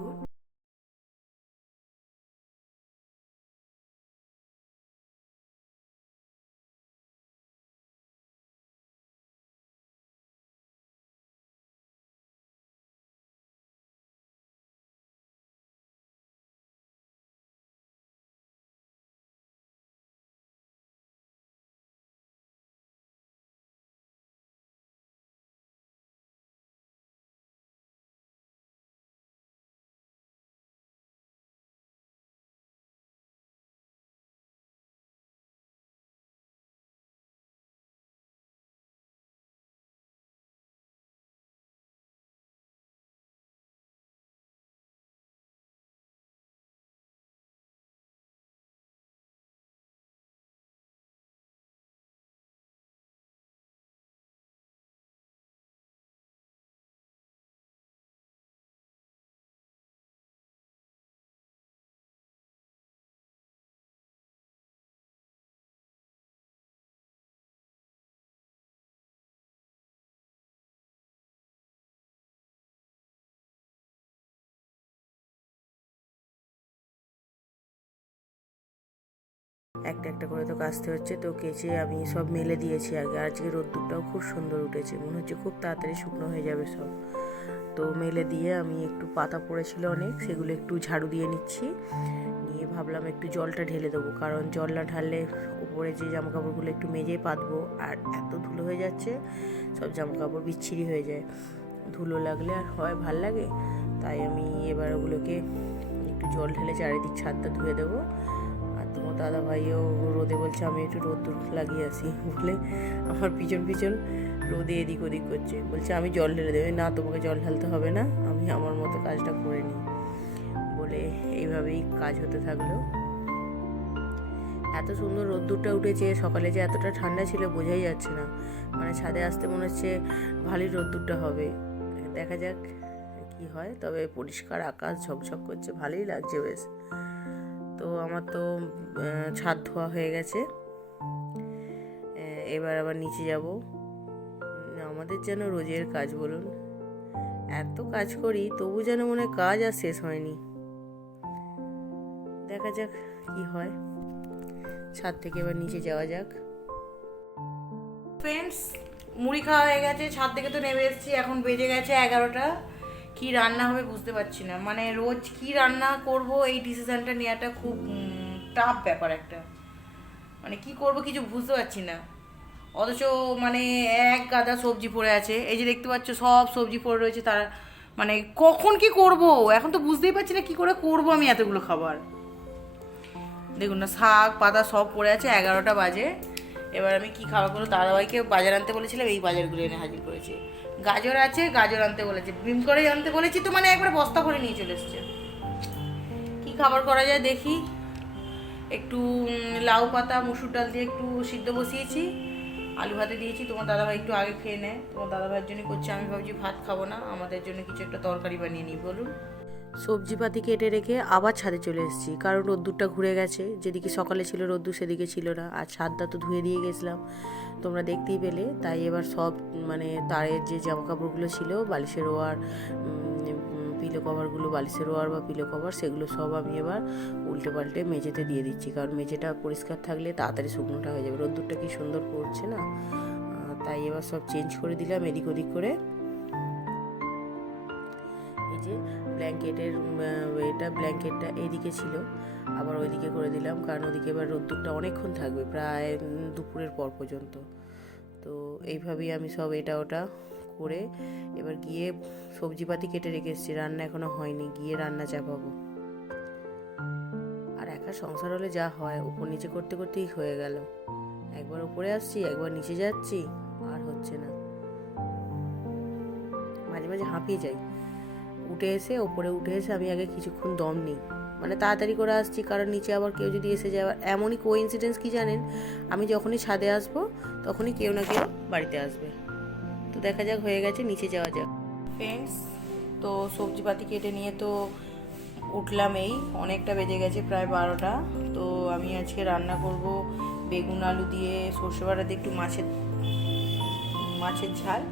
Good. একটা একটা করে তো কাচতে হচ্ছে, তো কেচে আমি সব মেলে দিয়েছি আগে। আজকে রোদ্দুরটাও খুব সুন্দর উঠেছে, মনে হচ্ছে খুব তাড়াতাড়ি শুকনো হয়ে যাবে সব। তো মেলে দিয়ে আমি একটু পাতা পড়েছিল অনেক, সেগুলো একটু ঝাড়ু দিয়ে নিচ্ছি। নিয়ে ভাবলাম একটু জলটা ঢেলে দেবো, কারণ জল না ঢাললে উপরে যে জামাকাপড়গুলো একটু মেজে পাতবো, আর এত ধুলো হয়ে যাচ্ছে, সব জামাকাপড় বিচ্ছিরি হয়ে যায়। ধুলো লাগলে আর হয় ভাল লাগে, তাই আমি এবার ওগুলোকে একটু জল ঢেলে চারিদিক ছাদটা ধুয়ে দেবো। আর তোমার দাদা ভাইও রোদে বলছে আমি একটু রোদ্দুর লাগিয়ে আসি, বলে আমার পিছন পিছন রোদে এদিক ওদিক করছে। বলছে আমি জল ঢেলে দেবে না, তোমাকে জল ঢালতে হবে না, আমি আমার মতো কাজটা করে নিই বলে এইভাবেই কাজ হতে থাকলো। এত সুন্দর রোদ্দুরটা উঠেছে, সকালে যে এতটা ঠান্ডা ছিল বোঝাই যাচ্ছে না। মানে ছাদে আসতে মনে হচ্ছে ভালোই রোদ্দুরটা হবে, দেখা যাক কি হয়। তবে পরিষ্কার আকাশ ঝকঝক করছে, ভালোই লাগছে বেশ। তো আমার তো ছাদ ধোয়া হয়ে গেছে, এবার আবার নিচে যাব। আমাদের যেন রোজের কাজ বলুন, এত কাজ করি তবু যেন মনে হয় কাজ আর শেষ হয়নি। দেখা যাক কি হয়। ছাদ থেকে এবার নিচে যাওয়া যাক। ফ্রেন্ডস, মুড়ি খাওয়া হয়ে গেছে, ছাদ থেকে তো নেমে এসেছি, এখন বেজে গেছে 11টা। কি রান্না হবে বুঝতে পারছি না, মানে রোজ কি রান্না করব এই ডিসিশনটা নেওয়াটা খুব টাফ ব্যাপার একটা। মানে কি করব কিছু বুঝতে পারছি না, অথচ মানে এক গাদা সবজি পড়ে আছে, এই যে দেখতে পাচ্ছ সব সবজি পড়ে রয়েছে। তার মানে কখন কি করব এখন তো বুঝতেই পারছি না কি করে করব আমি এতগুলো খাবার। দেখুন না, শাক পাতা সব পড়ে আছে, 11টা বাজে। এবার আমি কি খাবারগুলো দাদাভাইকে বাজার আনতে বলেছিলাম, এই বাজারগুলো এনে হাজির করেছে। গাজর আছে, গাজর আনতে বলেছে, বিম করে আনতে বলেছি, তো মানে একবার বস্তা করে নিয়ে চলে এসছে। কি খাবার করা যায় দেখি। একটু লাউ পাতা মুসুর ডাল দিয়ে একটু সিদ্ধ বসিয়েছি, আলু ভাতে দিয়েছি। তোমার দাদাভাই একটু আগে খেয়ে নেয়, তোমার দাদাভাইয়ের জন্য করছি, আমি ভাবছি ভাত খাবো না, আমাদের জন্য কিছু একটা তরকারি বানিয়ে নিই বলুন। সবজিপাতি কেটে রেখে আবার ছাদে চলে এসেছি, কারণ রোদ্দুরটা ঘুরে গেছে। যেদিকে সকালে ছিল রোদ্দুর সেদিকে ছিল না, আর ছাদটা তো ধুয়ে দিয়ে গেছিলাম, তোমরা দেখতেই পেলে। তাই এবার সব মানে তারের যে জামা কাপড়গুলো ছিল, বালিশের ওয়ার, পিলো কভারগুলো, বালিশের ওয়ার বা পিলো কভার, সেগুলো সব আমি এবার উল্টে পাল্টে মেঝেতে দিয়ে দিচ্ছি, কারণ মেঝেটা পরিষ্কার থাকলে তাড়াতাড়ি শুকনোটা হয়ে যাবে। রোদ্দুরটা কি সুন্দর পড়ছে না, তাই এবার সব চেঞ্জ করে দিলাম এদিক ওদিক করে। এই যে ব্ল্যাঙ্কেটের ব্ল্যাঙ্কেটটা এদিকে ছিল, আবার ওইদিকে করে দিলাম, কারণ ওদিকে এবার রোদ্দুরটা অনেকক্ষণ থাকবে, প্রায় দুপুরের পর পর্যন্ত। তো এইভাবেই আমি সব এটা ওটা করে এবার গিয়ে সবজিপাতি কেটে রেখে এসেছি, রান্না এখনো হয়নি, গিয়ে রান্না চাপাবো। আর একা সংসার হলে যা হয়, উপর নিচে করতে করতেই হয়ে গেল। একবার উপরে আসছি, একবার নিচে যাচ্ছি, আর হচ্ছে না। মাঝে মাঝে হাঁপিয়ে যাই। উপরে উঠে এসে আমি আগে কিছুক্ষণ দম নিই, মানে তাড়াতাড়ি করে আসছি, কারণ নিচে আবার কেউ যদি এসে যায়। এমনই কোইন্সিডেন্স কি জানেন, আমি যখনই ছাদে আসবো তখনই কেউ না কেউ বাড়িতে আসবে। তো দেখা যাক, হয়ে গেছে, নিচে যাওয়া যাক। ফ্রেন্ডস, তো সবজিপাতি কেটে নিয়ে তো উঠলাম, এই অনেকটা বেজে গেছে, প্রায় 12টা। তো আমি আজকে রান্না করব বেগুন আলু দিয়ে সর্ষে বাটা দিয়ে একটু মাছের ঝাল।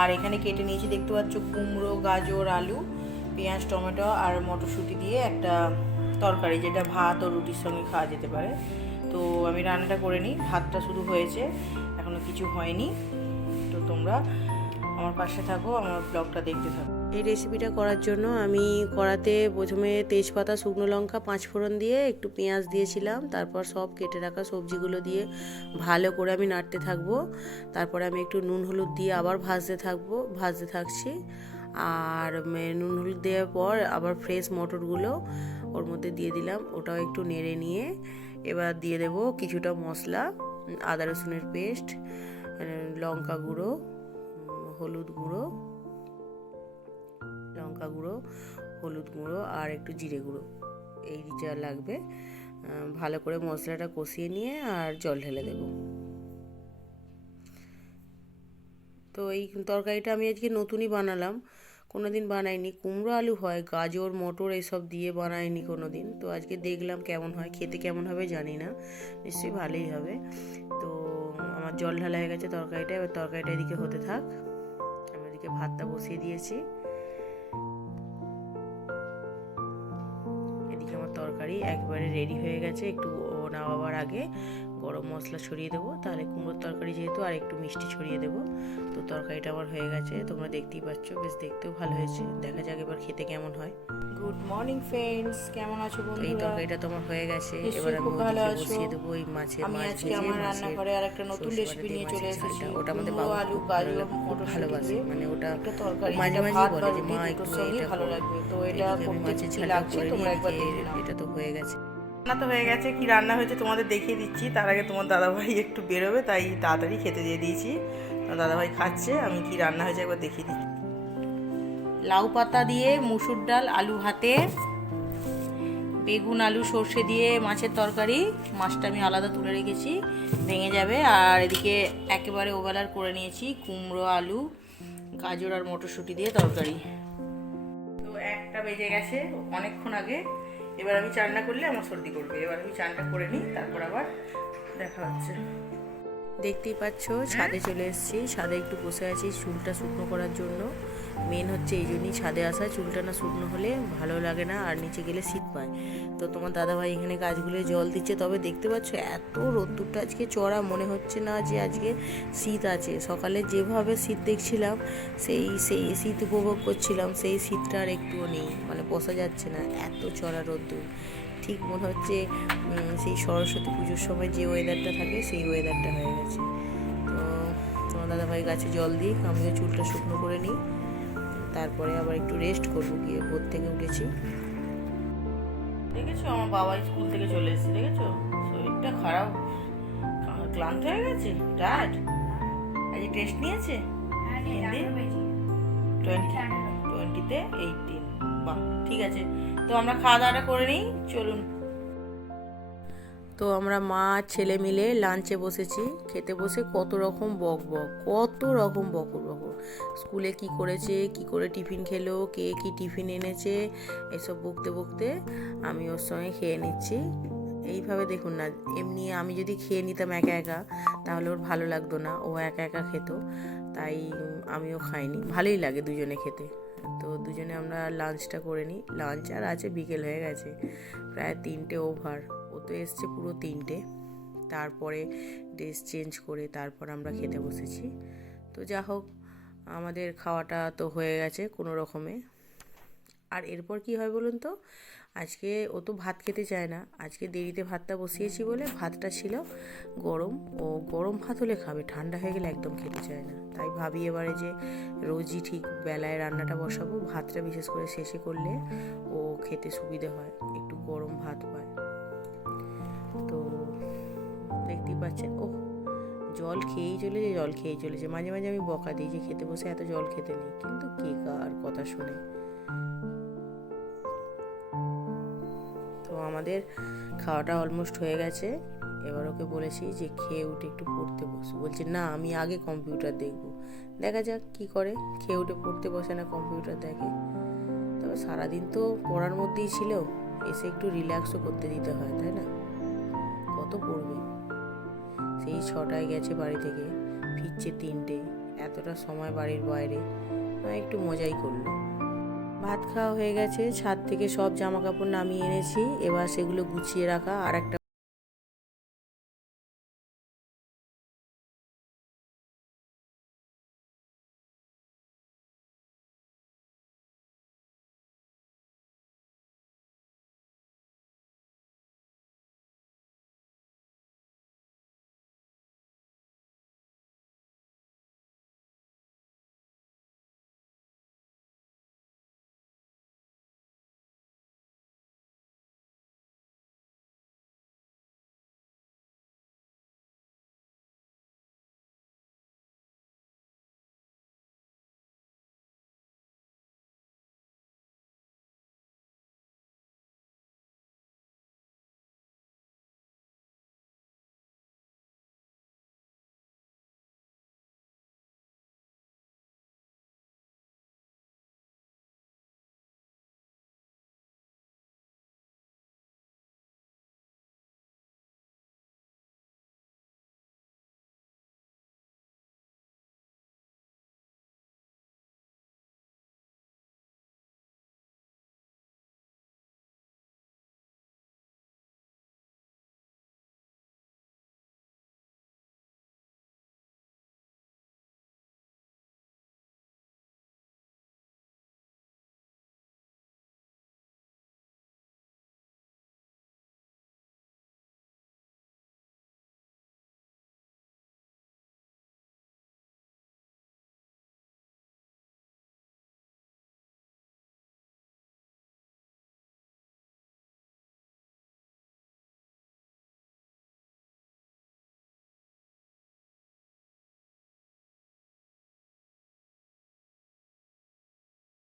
আর এখানে কেটে নিয়েছি দেখতে পাচ্ছ কুমড়ো, গাজর, আলু, পেঁয়াজ টমেটো আর মটরশুঁটি দিয়ে একটা তরকারি, যেটা ভাত ও রুটির সঙ্গে খাওয়া যেতে পারে। তো আমি রান্নাটা করে নিই, ভাতটা শুধু হয়েছে, এখনও কিছু হয়নি। তো তোমরা আমার পাশে থাকো, আমার ব্লগটা দেখতে থাকো। এই রেসিপিটা করার জন্য আমি কড়াতে প্রথমে তেজপাতা, শুকনো লঙ্কা, 5 ফোড়ন দিয়ে একটু পেঁয়াজ দিয়েছিলাম। তারপর সব কেটে রাখা সবজিগুলো দিয়ে ভালো করে আমি নাড়তে থাকবো। তারপরে আমি একটু নুন হলুদ দিয়ে আবার ভাজতে থাকছি। আর নুন হলুদ দেওয়ার পর আবার ফ্রেশ মটরগুলো ওর মধ্যে দিয়ে দিলাম, ওটাও একটু নেড়ে নিয়ে এবার দিয়ে দেব কিছুটা মশলা, আদা রসুনের পেস্ট, লঙ্কা গুঁড়ো, হলুদ গুঁড়ো, হলুদ গুঁড়ো আর একটু জিরে গুঁড়ো, এই যা লাগবে। ভালো করে মশলাটা কষিয়ে নিয়ে আর জল ঢেলে দেব। তো এই তরকারিটা আমি আজকে নতুনই বানালাম, কোনোদিন বানাইনি। কুমড়ো আলু হয়, গাজর মটর এইসব দিয়ে বানাইনি কোনোদিন। তো আজকে দেখলাম কেমন হয়, খেতে কেমন হবে জানি না, নিশ্চয়ই ভালোই হবে। তো আমার জল ঢালা হয়ে গেছে তরকারিটা, এবার তরকারিটা এদিকে হতে থাক। আমি এদিকে ভাতটা বসিয়ে দিয়েছি। এদিকে আমার তরকারি একবারে রেডি হয়ে গেছে। একটু নামাবার আগে গরম মশলা ছড়িয়ে দেবো, তাহলে কুমড়োর তরকারি যেহেতু আর একটু মিষ্টি ছড়িয়ে দেবো। তো তরকারিটা আমার হয়ে গেছে, তোমরা দেখতেই পাচ্ছ, বেশ দেখতেও ভালো হয়েছে। দেখা যাক এবার খেতে কেমন হয়। গুড মর্নিং ফ্রেন্ডস, কেমন আছো বন্ধুরা? এই তরকারিটা তোমার হয়ে গেছে, এবার আমি বসিয়ে দেবো এই মাছের আমার রান্নাঘরে আর একটা নতুন রেসিপি নিয়ে চলে এসেছি। ওটা আমাদের বাবু আলু গাজর মটর ভালোবাসে, মানে ওটা তরকারি মাঝে মাঝে বলে যে মা একটু এটা ভালো লাগবে। তো এটা মাছের ঝাল লাগছে, তোমরা একবার দেখে নাও। এটা তো হয়ে গেছে, রান্না তো হয়ে গেছে। কি রান্না হয়েছে তোমাদের দেখিয়ে দিচ্ছি। তার আগে তোমার দাদাভাই একটু বেরোবে, তাই তাড়াতাড়ি খেতে দিয়ে দিয়েছি। দাদাভাই খাচ্ছে, আমি কি রান্না হয়েছে একবার দেখিয়ে দিচ্ছি। লাউ পাতা দিয়ে মুসুর ডাল, আলু ভাতে, বেগুন আলু সর্ষে দিয়ে মাছের তরকারি। মাছটা আমি আলাদা তুলে রেখেছি, ভেঙে যাবে। আর এদিকে একেবারে ওবেলার করে নিয়েছি কুমড়ো আলু গাজর আর মটরশুঁটি দিয়ে তরকারি। তো 1টা বেজে গেছে অনেকক্ষণ আগে। এবার আমি চানটা করলে আমার সর্দি করবে। এবার আমি চানটা করে নিই, তারপর আবার দেখা হচ্ছে। দেখতেই পাচ্ছ ছাদে চলে এসেছি। ছাদে একটু বসে আছি চুলটা শুকনো করার জন্য। মেন হচ্ছে এই জন্যই ছাদে আসা, চুলটা না শুকনো হলে ভালো লাগে না, আর নিচে গেলে শীত পায়। তো তোমার দাদাভাই এখানে গাছগুলোয় জল দিচ্ছে। তবে দেখতে পাচ্ছ এত রোদ্দুরটা আজকে চড়া, মনে হচ্ছে না যে আজকে শীত আছে। সকালে যেভাবে শীত দেখছিলাম, সেই শীত উপভোগ করছিলাম, সেই শীতটা আর একটুও নেই, মানে বসা যাচ্ছে না, এত চড়া রোদ্দুর। ঠিক মনে হচ্ছে সেই সরস্বতী পুজোর সময় যে ওয়েদারটা থাকে সেই ওয়েদারটা হয়ে গেছে। তো তোমার দাদাভাই গাছে জল দিই, আমিও চুলটা শুকনো করে নিই, তারপরে আবার একটু রেস্ট করবো। গিয়ে ভোর থেকে উঠেছি, দেখেছো আমার বাবা স্কুল থেকে চলে এসেছে, দেখেছো শরীরটা খারাপ, ক্লান্ত হয়ে গেছে, টায়ার্ড। আজ টেস্ট নিয়েছে হিন্দি 20-তে 18। বাহ, ঠিক আছে। তো আমরা খাওয়া দাওয়াটা করে নিই, চলুন। তো আমরা মা ছেলে মিলে লাঞ্চে বসেছি। খেতে বসে কত রকম বকর। স্কুলে কি করেছে, কি করে টিফিন খেলো, কে কি টিফিন এনেছে, এসব বকতে আমি ওর সঙ্গে খেয়ে নিচ্ছি। এইভাবে দেখুন না, এমনি আমি যদি খেয়ে নিতাম একা একা, তাহলে ওর ভালো লাগতো না, ও একা একা খেত, তাই আমিও খাইনি। ভালোই লাগে দুজনে খেতে। তো দুজনে আমরা লাঞ্চটা করে নিই। লাঞ্চ আর আছে, বিকেল হয়ে গেছে, প্রায় 3টে ওভার। ও তো এসছে পুরো 3টে। তারপরে ড্রেস চেঞ্জ করে তারপর আমরা খেতে বসেছি। তো যা হোক, আমাদের খাওয়াটা তো হয়ে গেছে কোনো রকমে। আর এরপর কি হয় বলুন তো, আজকে ও তো ভাত খেতে চায় না। আজকে দেরিতে ভাতটা বসিয়েছি বলে ভাতটা ছিল গরম, ও গরম ভাত হলে খাবে, ঠান্ডা হয়ে গেলে একদম খেতে চায় না। তাই ভাবি এবারে যে রোজই ঠিক বেলায় রান্নাটা বসাবো, ভাতটা বিশেষ করে শেষে করলে ও খেতে সুবিধে হয়, একটু গরম ভাত পায়। তো দেখতেই পাচ্ছেন, ও জল খেয়েই চলেছে। মাঝে মাঝে আমি বকা দিই যে খেতে বসে এত জল খেতে নেই, কিন্তু কে কার কথা শুনে। তো আমাদের খাওয়াটা অলমোস্ট হয়ে গেছে। এবার ওকে বলেছি যে খেয়ে উঠে একটু পড়তে বসো। বলছে না, আমি আগে কম্পিউটার দেখবো। দেখা যাক কি করে, খেয়ে উঠে পড়তে বসে না, কম্পিউটার দেখে। তবে সারাদিন তো পড়ার মধ্যেই ছিল, এসে একটু রিল্যাক্সও করতে দিতে হয়, তাই না? কত পড়বে, সেই 6টায় গেছে বাড়ি থেকে, ফিরছে 3টে, এতটা সময় বাড়ির বাইরে, একটু মজাই করলো। ভাত খাওয়া হয়ে গেছে, ছাদ থেকে সব জামা কাপড় নামিয়ে এনেছি, এবার সেগুলো গুছিয়ে রাখা। আর একটা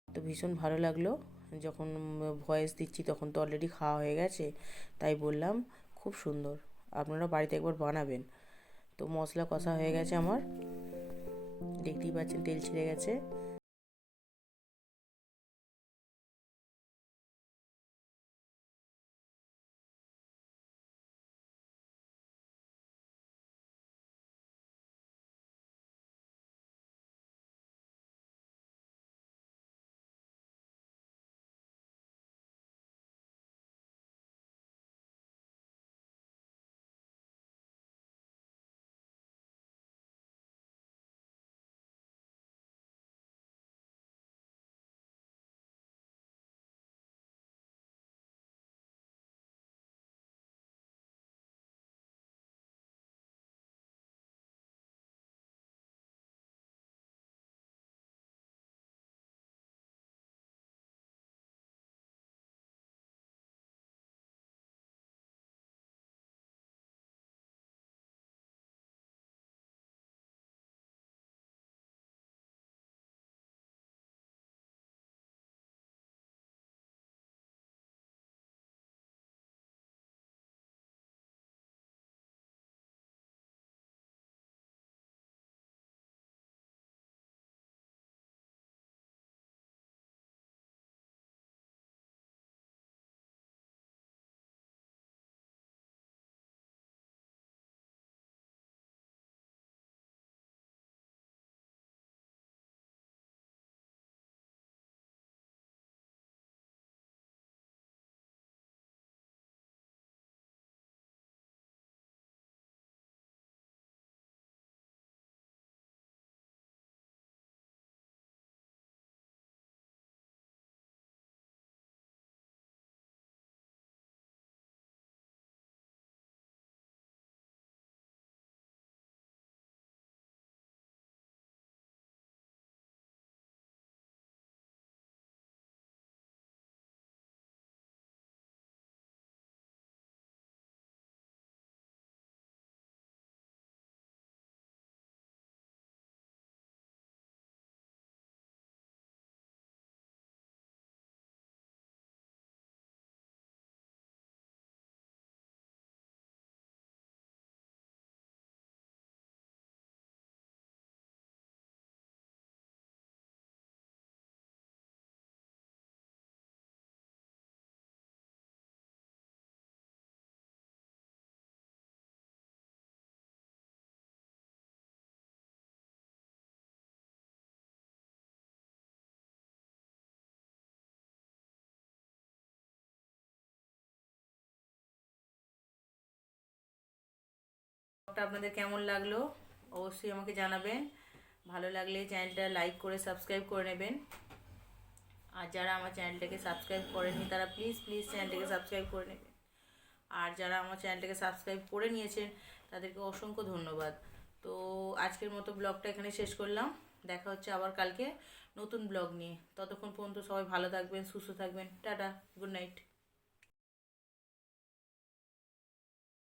তো ভীষণ ভালো লাগলো যখন ভয়েস দিচ্ছি, তখন তো অলরেডি খাওয়া হয়ে গেছে, তাই বললাম খুব সুন্দর, আপনারা বাড়িতে একবার বানাবেন। তো মশলা কষা হয়ে গেছে আমার, দেখতেই পাচ্ছেন তেল ছেড়ে গেছে। ব্লগটা আপনাদের কেমন লাগলো অবশ্যই আমাকে জানাবেন। ভালো লাগলে চ্যানেলটা লাইক করে সাবস্ক্রাইব করে নেবেন। আর যারা আমার চ্যানেলটাকে সাবস্ক্রাইব করেননি তারা প্লিজ প্লিজ চ্যানেলটাকে সাবস্ক্রাইব করে নেবেন। আর যারা আমার চ্যানেলটাকে সাবস্ক্রাইব করে নিয়েছেন তাদেরকে অসংখ্য ধন্যবাদ। তো আজকের মতো ব্লগটা এখানে শেষ করলাম। দেখা হচ্ছে আবার কালকে নতুন ব্লগ নিয়ে। ততক্ষণ পর্যন্ত সবাই ভালো থাকবেন, সুস্থ থাকবেন। Tata, good night.